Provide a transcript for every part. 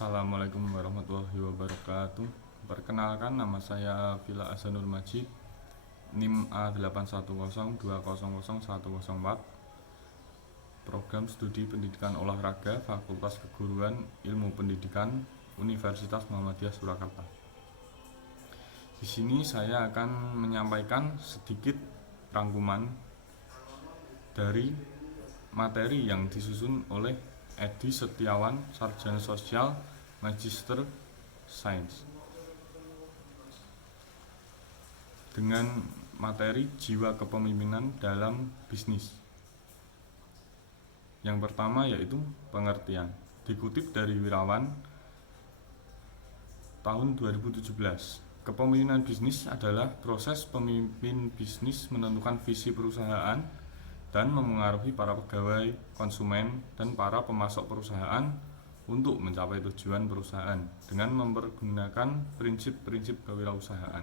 Assalamualaikum warahmatullahi wabarakatuh. Perkenalkan, nama saya Vila Ahsanul Majid, NIM A8102000104, Program Studi Pendidikan Olahraga Fakultas Keguruan Ilmu Pendidikan Universitas Muhammadiyah Surakarta. Di sini saya akan menyampaikan sedikit rangkuman dari materi yang disusun oleh Edi Setiawan, Sarjana Sosial, Magister Sains, dengan materi jiwa kepemimpinan dalam bisnis. Yang pertama yaitu pengertian, dikutip dari Wirawan tahun 2017. Kepemimpinan bisnis adalah proses pemimpin bisnis menentukan visi perusahaan dan memengaruhi para pegawai, konsumen, dan para pemasok perusahaan untuk mencapai tujuan perusahaan dengan mempergunakan prinsip-prinsip kewirausahaan.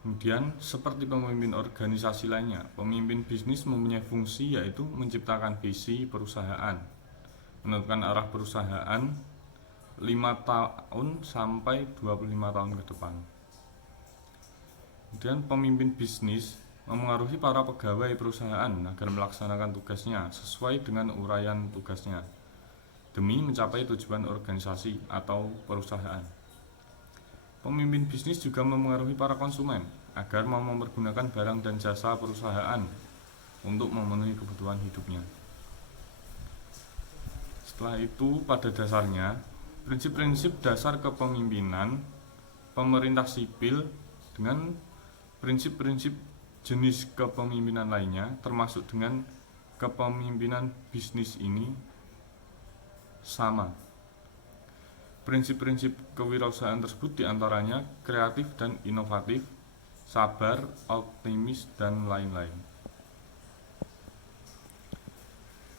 Kemudian, seperti pemimpin organisasi lainnya, pemimpin bisnis mempunyai fungsi yaitu menciptakan visi perusahaan, menentukan arah perusahaan 5 tahun sampai 25 tahun ke depan. Kemudian pemimpin bisnis memengaruhi para pegawai perusahaan agar melaksanakan tugasnya sesuai dengan uraian tugasnya demi mencapai tujuan organisasi atau perusahaan. Pemimpin bisnis juga memengaruhi para konsumen agar mau mempergunakan barang dan jasa perusahaan untuk memenuhi kebutuhan hidupnya. Setelah itu, pada dasarnya, prinsip-prinsip dasar kepemimpinan pemerintah sipil dengan prinsip-prinsip jenis kepemimpinan lainnya, termasuk dengan kepemimpinan bisnis ini sama. Prinsip-prinsip kewirausahaan tersebut diantaranya kreatif dan inovatif, sabar, optimis, dan lain-lain.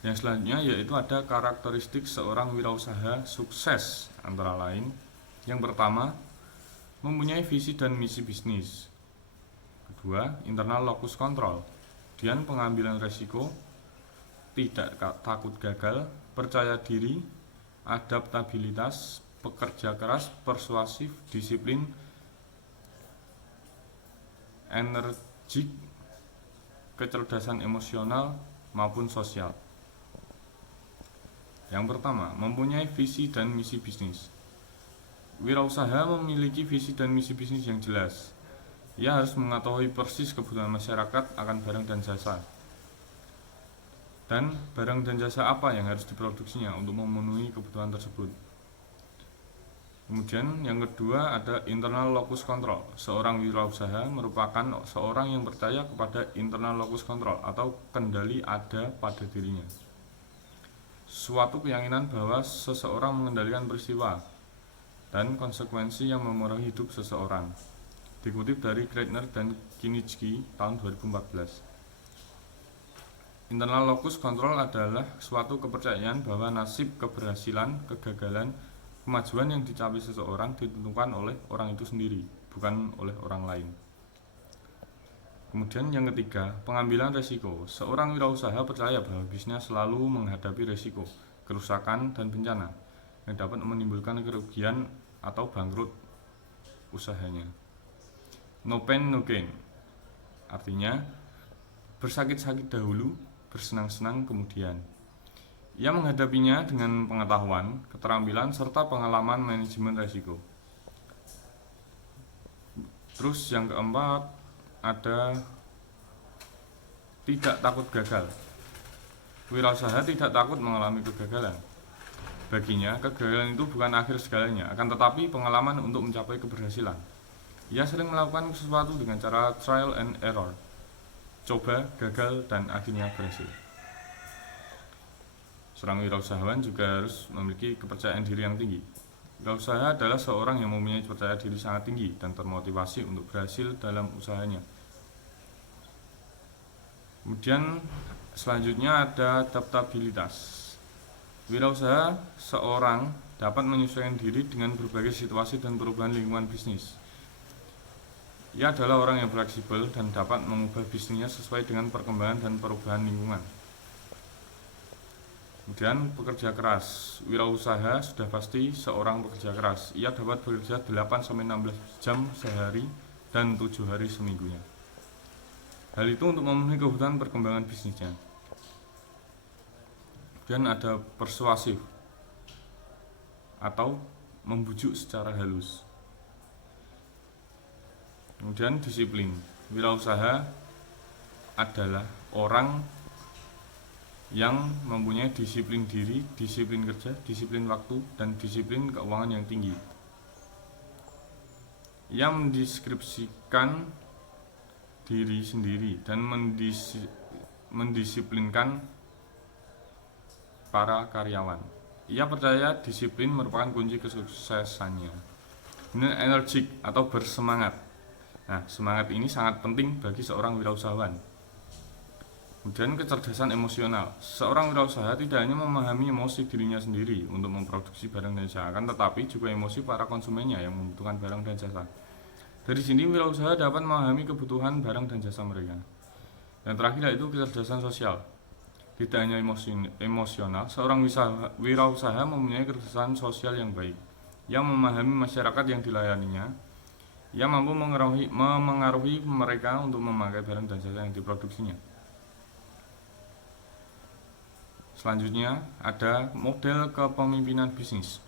Yang selanjutnya yaitu ada karakteristik seorang wirausaha sukses, antara lain yang pertama, mempunyai visi dan misi bisnis. Kedua, internal locus control. Kemudian pengambilan resiko, tidak takut gagal, percaya diri, adaptabilitas, pekerja keras, persuasif, disiplin, energik, kecerdasan emosional maupun sosial. Yang pertama, mempunyai visi dan misi bisnis. Wirausaha memiliki visi dan misi bisnis yang jelas. Ia harus mengetahui persis kebutuhan masyarakat akan barang dan jasa, dan barang dan jasa apa yang harus diproduksinya untuk memenuhi kebutuhan tersebut. Kemudian yang kedua ada internal locus control. Seorang wirausaha merupakan seorang yang percaya kepada internal locus control atau kendali ada pada dirinya. Suatu keyakinan bahwa seseorang mengendalikan peristiwa dan konsekuensi yang memengaruhi hidup seseorang. Dikutip dari Kreitner dan Kinichki tahun 2014. Internal locus control adalah suatu kepercayaan bahwa nasib, keberhasilan, kegagalan, kemajuan yang dicapai seseorang ditentukan oleh orang itu sendiri, bukan oleh orang lain. Kemudian yang ketiga, pengambilan resiko. Seorang wirausaha percaya bahwa bisnisnya selalu menghadapi resiko, kerusakan, dan bencana yang dapat menimbulkan kerugian atau bangkrut usahanya. No pain no gain, artinya bersakit-sakit dahulu, bersenang-senang kemudian. Ia menghadapinya dengan pengetahuan, keterampilan, serta pengalaman manajemen risiko. Terus yang keempat ada tidak takut gagal. Wirausaha tidak takut mengalami kegagalan. Baginya, kegagalan itu bukan akhir segalanya, akan tetapi pengalaman untuk mencapai keberhasilan. Ia sering melakukan sesuatu dengan cara trial and error, coba, gagal, dan akhirnya berhasil. Seorang wirausahawan juga harus memiliki kepercayaan diri yang tinggi. Wirausaha adalah seorang yang mempunyai percaya diri sangat tinggi dan termotivasi untuk berhasil dalam usahanya. Kemudian selanjutnya ada adaptabilitas. Wirausaha seorang dapat menyesuaikan diri dengan berbagai situasi dan perubahan lingkungan bisnis. Ia adalah orang yang fleksibel dan dapat mengubah bisnisnya sesuai dengan perkembangan dan perubahan lingkungan. Kemudian pekerja keras. Wirausaha sudah pasti seorang pekerja keras. Ia dapat bekerja 8-16 jam sehari dan 7 hari seminggunya. Hal itu untuk memenuhi kebutuhan perkembangan bisnisnya. Kemudian ada persuasif atau membujuk secara halus. Kemudian disiplin. Wirausaha adalah orang yang mempunyai disiplin diri, disiplin kerja, disiplin waktu, dan disiplin keuangan yang tinggi. Ia mendeskripsikan diri sendiri dan mendisiplinkan para karyawan. Ia percaya disiplin merupakan kunci kesuksesannya. Ini energik atau bersemangat. Nah, semangat ini sangat penting bagi seorang wirausahawan. Kemudian kecerdasan emosional. Seorang wirausaha tidak hanya memahami emosi dirinya sendiri untuk memproduksi barang dan jasa, akan tetapi juga emosi para konsumennya yang membutuhkan barang dan jasa. Dari sini wirausaha dapat memahami kebutuhan barang dan jasa mereka. Yang terakhir yaitu kecerdasan sosial. Tidak hanya emosional, seorang wirausaha mempunyai kecerdasan sosial yang baik. Ia memahami masyarakat yang dilayaninya. Ia mampu memengaruhi mereka untuk memakai barang dan jasa yang diproduksinya. Selanjutnya ada model kepemimpinan bisnis.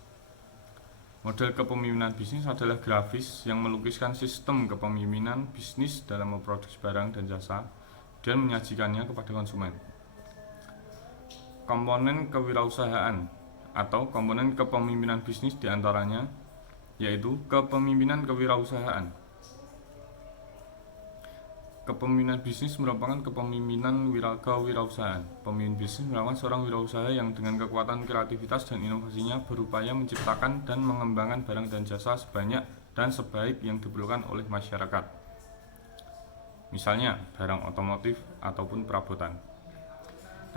Model kepemimpinan bisnis adalah grafis yang melukiskan sistem kepemimpinan bisnis dalam memproduksi barang dan jasa dan menyajikannya kepada konsumen. Komponen kewirausahaan atau komponen kepemimpinan bisnis diantaranya yaitu kepemimpinan kewirausahaan. Kepemimpinan bisnis merupakan kepemimpinan kewirausahaan. Pemimpin bisnis merupakan seorang wirausaha yang dengan kekuatan kreativitas dan inovasinya berupaya menciptakan dan mengembangkan barang dan jasa sebanyak dan sebaik yang diperlukan oleh masyarakat. Misalnya, barang otomotif ataupun perabotan.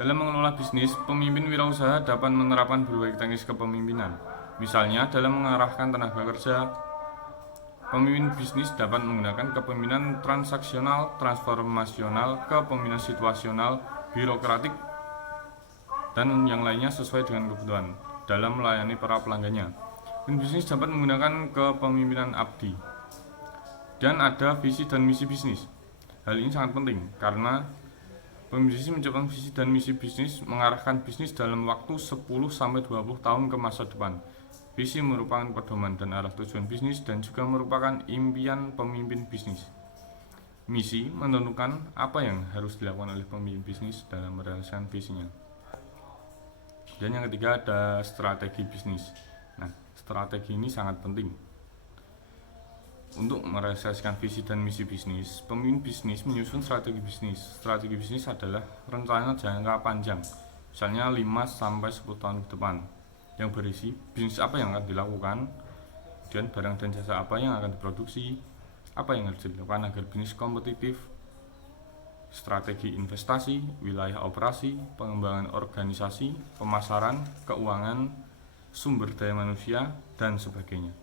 Dalam mengelola bisnis, pemimpin wirausaha dapat menerapkan berbagai teknik kepemimpinan. Misalnya, dalam mengarahkan tenaga kerja, pemimpin bisnis dapat menggunakan kepemimpinan transaksional, transformasional, kepemimpinan situasional, birokratik, dan yang lainnya sesuai dengan kebutuhan dalam melayani para pelanggannya. Pemimpin bisnis dapat menggunakan kepemimpinan abdi. Dan ada visi dan misi bisnis. Hal ini sangat penting karena pemimpin bisnis menciptakan visi dan misi bisnis mengarahkan bisnis dalam waktu 10-20 tahun ke masa depan. Visi merupakan pedoman dan arah tujuan bisnis dan juga merupakan impian pemimpin bisnis. Misi menentukan apa yang harus dilakukan oleh pemimpin bisnis dalam merealisasikan visinya. Dan yang ketiga ada strategi bisnis. Nah, strategi ini sangat penting. Untuk merealisasikan visi dan misi bisnis, pemimpin bisnis menyusun strategi bisnis. Strategi bisnis adalah rencana jangka panjang, misalnya 5-10 tahun ke depan, yang berisi bisnis apa yang akan dilakukan, dan barang dan jasa apa yang akan diproduksi, apa yang harus dilakukan agar bisnis kompetitif, strategi investasi, wilayah operasi, pengembangan organisasi, pemasaran, keuangan, sumber daya manusia, dan sebagainya.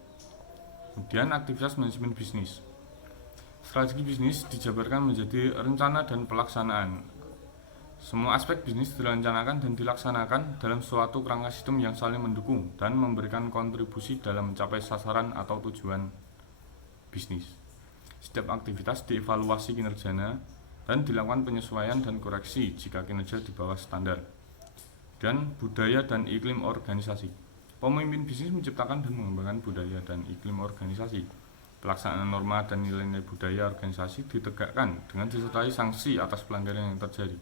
Kemudian aktivitas manajemen bisnis. Strategi bisnis dijabarkan menjadi rencana dan pelaksanaan. Semua aspek bisnis direncanakan dan dilaksanakan dalam suatu kerangka sistem yang saling mendukung dan memberikan kontribusi dalam mencapai sasaran atau tujuan bisnis. Setiap aktivitas dievaluasi kinerjanya dan dilakukan penyesuaian dan koreksi jika kinerja di bawah standar. Dan budaya dan iklim organisasi. Pemimpin bisnis menciptakan dan mengembangkan budaya dan iklim organisasi. Pelaksanaan norma dan nilai-nilai budaya organisasi ditegakkan dengan disertai sanksi atas pelanggaran yang terjadi.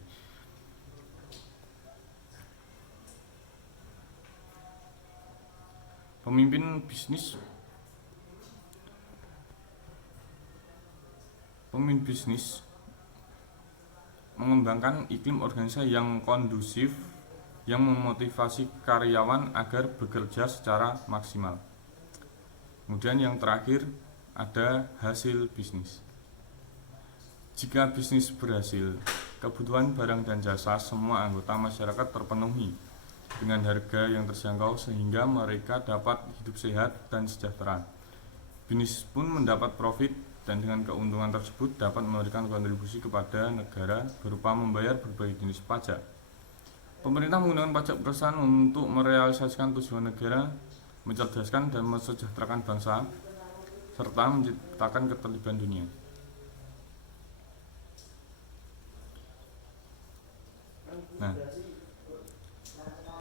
Pemimpin bisnis mengembangkan iklim organisasi yang kondusif yang memotivasi karyawan agar bekerja secara maksimal. Kemudian yang terakhir ada hasil bisnis. Jika bisnis berhasil, kebutuhan barang dan jasa semua anggota masyarakat terpenuhi dengan harga yang terjangkau sehingga mereka dapat hidup sehat dan sejahtera. Bisnis pun mendapat profit dan dengan keuntungan tersebut dapat memberikan kontribusi kepada negara berupa membayar berbagai jenis pajak. Pemerintah menggunakan pajak perusahaan untuk merealisasikan tujuan negara, mencerdaskan dan mensejahterakan bangsa, serta menciptakan keterlibatan dunia. Nah,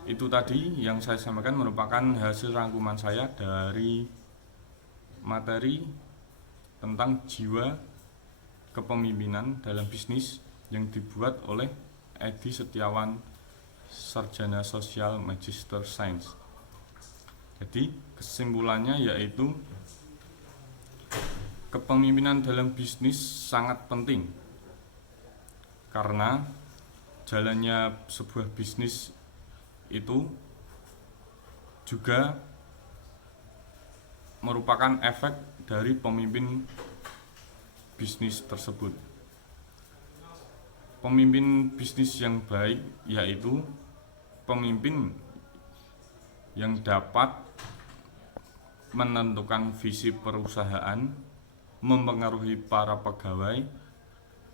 itu tadi yang saya sampaikan merupakan hasil rangkuman saya dari materi tentang jiwa kepemimpinan dalam bisnis yang dibuat oleh Edi Setiawan, sarjana sosial Magister Sains. Jadi kesimpulannya yaitu kepemimpinan dalam bisnis sangat penting karena jalannya sebuah bisnis itu juga merupakan efek dari pemimpin bisnis tersebut. Pemimpin bisnis yang baik yaitu pemimpin yang dapat menentukan visi perusahaan, mempengaruhi para pegawai,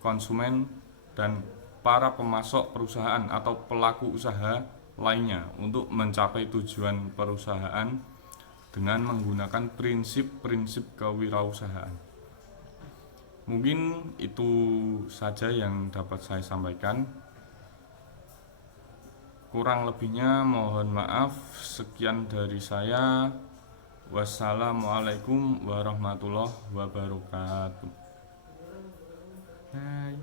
konsumen, dan para pemasok perusahaan atau pelaku usaha lainnya untuk mencapai tujuan perusahaan dengan menggunakan prinsip-prinsip kewirausahaan. Mungkin itu saja yang dapat saya sampaikan. Kurang lebihnya mohon maaf. Sekian dari saya. Wassalamualaikum warahmatullahi wabarakatuh. Hai.